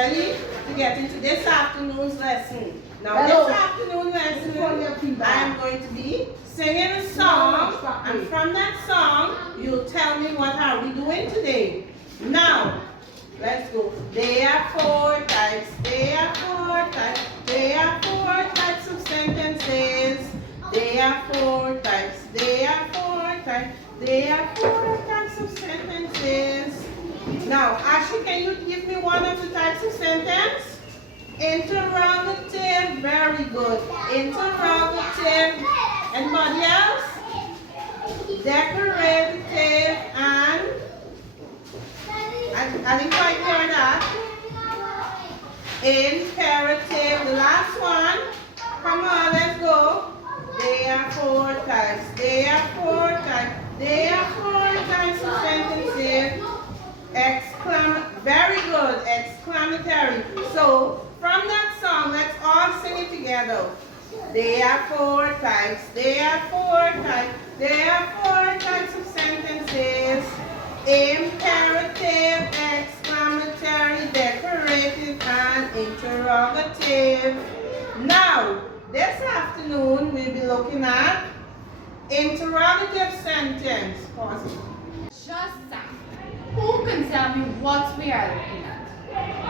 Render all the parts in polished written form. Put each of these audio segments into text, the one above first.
ready to get into this afternoon's lesson. Now Hello. this afternoon lesson, I'm going to be singing a song, and from that song, you'll tell me what are we doing today. Now, let's go. There are four types, there are four types, there are four types of sentences. There are four types, there are four types, there are four types of sentences. Now, Ashley, can you give me one of the types of sentence? Interrogative, very good. Interrogative. Anybody else? Decorative and I didn't quite hear that. Imperative. The last one. Come on, let's go. There are four types. There are four types. There are four types of sentences. Very good. Exclamatory. So, from that song, let's all sing it together. There are four types. There are four types. There are four types of sentences. Imperative, exclamatory, decorative, and interrogative. Now, this afternoon, we'll be looking at interrogative sentence. Pause. Just that. Who can tell me what we are looking at?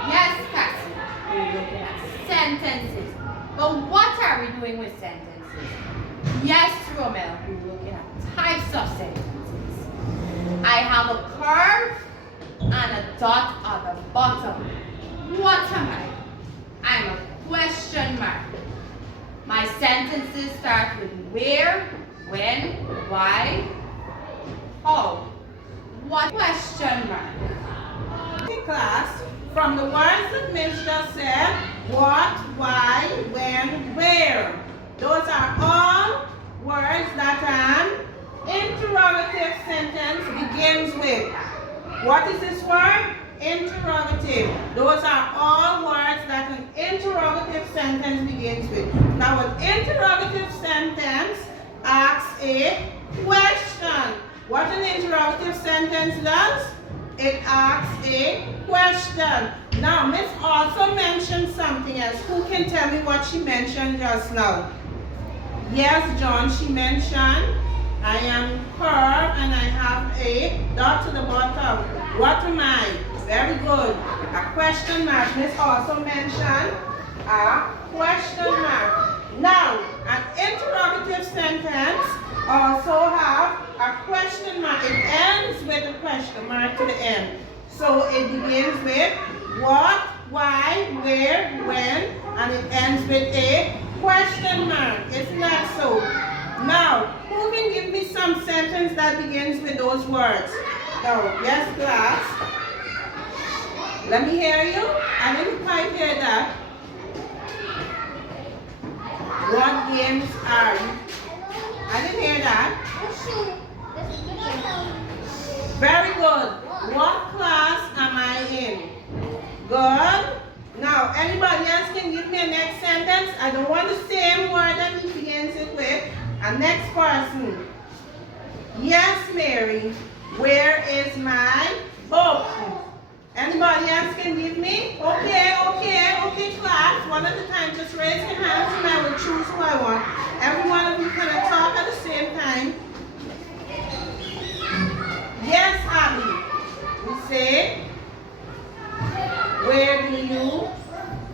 Yes, Cassie, we're looking at sentences. But what are we doing with sentences? Yes, Romel, we're looking at types of sentences. I have a curve and a dot at the bottom. What am I? I'm a question mark. My sentences start with where, when, why, how. What question mark? Okay, class, from the words that Miss just said, what, why, when, where. Those are all words that an interrogative sentence begins with. What is this word? Interrogative. Those are all words that an interrogative sentence begins with. Now, an interrogative sentence asks a question. What an interrogative sentence does? It asks a question. Now, Miss also mentioned something else. Who can tell me what she mentioned just now? Yes, John, she mentioned, I am curved and I have a dot to the bottom. What am I? Very good. A question mark. Miss also mentioned a question mark. Now, an interrogative sentence also have a question mark. It ends with a question mark to the end. So it begins with what, why, where, when, and it ends with a question mark. Isn't that so? Now, who can give me some sentence that begins with those words? No, yes, class. Let me hear you. I didn't quite hear that. What games are you? I didn't hear that. Very good. What class am I in? Good. Now, anybody else can give me a next sentence? I don't want the same word that he begins it with. A next person. Yes, Mary. Where is my book? Anybody else can give me? Okay, class. One at a time. Just raise your hands and I will choose who I want. Every one of you can talk at the same time. Yes, Abby. We say, where do you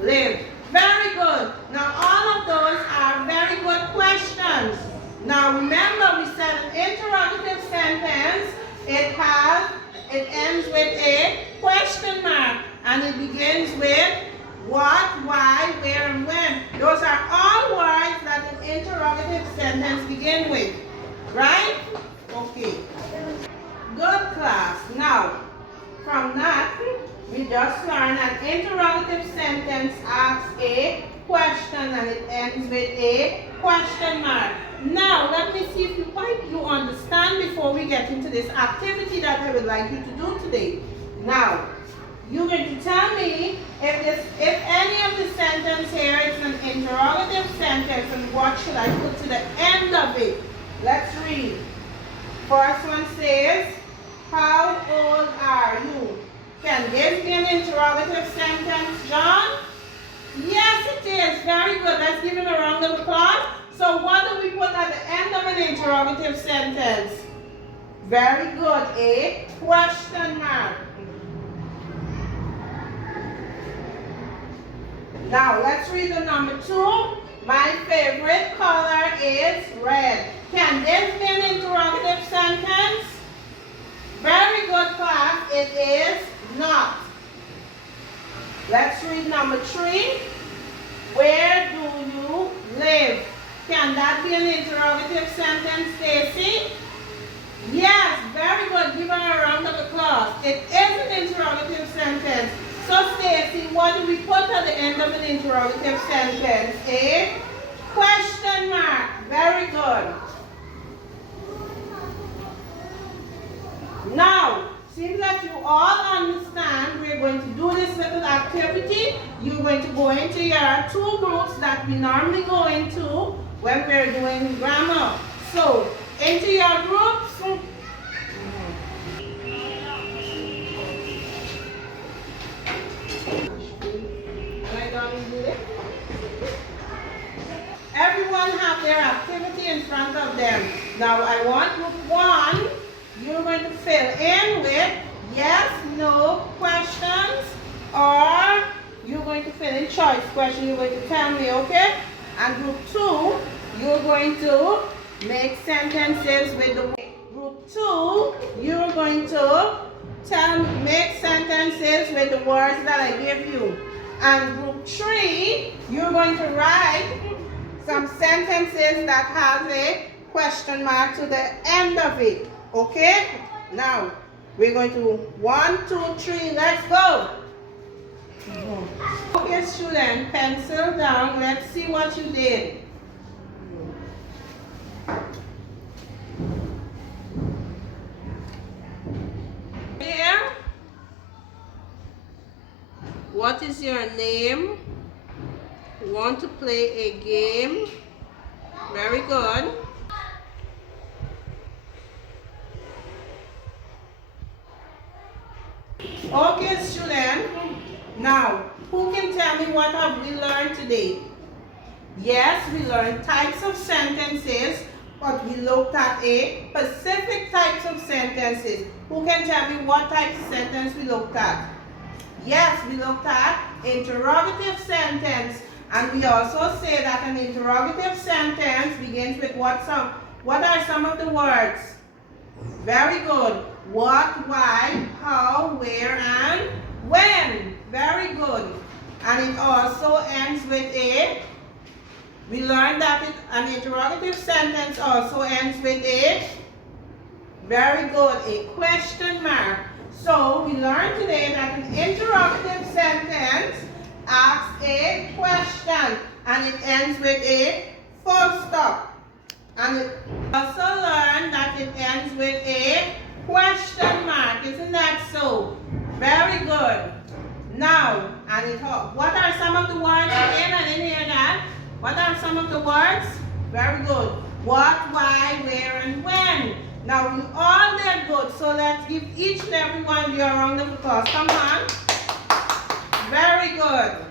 live? Very good. Now, all of those are very good questions. Now, remember, we said an interrogative sentence, it ends with a question mark, and it begins with what, why, where, and when. Those are all words that an interrogative sentence begin with, right? Okay. Good, class. Now, from that, we just learned an interrogative sentence asks a question and it ends with a question mark. Now, let me see if you understand before we get into this activity that I would like you to do today. Now, you're going to tell me if any of the sentence here is an interrogative sentence and what should I put to the end of it. Let's read. First one says, how old are you? Can this be an interrogative sentence, John? Yes, it is. Very good. Let's give him a round of applause. So what do we put at the end of an interrogative sentence? Very good. A question mark. Now, let's read the number 2. My favorite color is red. Can this be an interrogative sentence? Very good, class. It is not. Let's read number 3. Where do you live? Can that be an interrogative sentence, Stacy? Yes, very good. Give her a round of applause. It is an interrogative sentence. So, Stacy, what do we put at the end of an interrogative sentence? A question mark. Very good. Now, seems that you all understand we're going to do this little activity. You're going to go into your 2 groups that we normally go into when we're doing grammar. So, into your groups. Everyone have their activity in front of them. Now, I want group 1. You're going to fill in with yes, no questions, or you're going to fill in choice question. You're going to tell me, okay? And group 2, you're going to make sentences with the group 2, you're going to make sentences with the words that I give you. And group 3, you're going to write some sentences that have a question mark to the end of it. Okay? Now, we're going to 1, 2, 3, let's go. Okay, student, pencil down. Let's see what you did. Here. What is your name? Want to play a game? Very good. Okay, student. Now, who can tell me what have we learned today? Yes, we learned types of sentences, but we looked at a specific types of sentences. Who can tell me what types of sentence we looked at? Yes, we looked at interrogative sentence, and we also say that an interrogative sentence begins with what are some of the words? Very good. What, why, how, where, and when. Very good. And it also ends with a, we learned that an interrogative sentence also ends with a, very good, a question mark. So we learned today that an interrogative sentence asks a question and it ends with a full stop. And we also learned that it ends with a question mark. Isn't that so? Very good. Now, what are some of the words in and in here, Dad? What are some of the words? Very good. What, why, where, and when. Now, we all did good. So let's give each and every one of you a round of applause. Come on. Very good.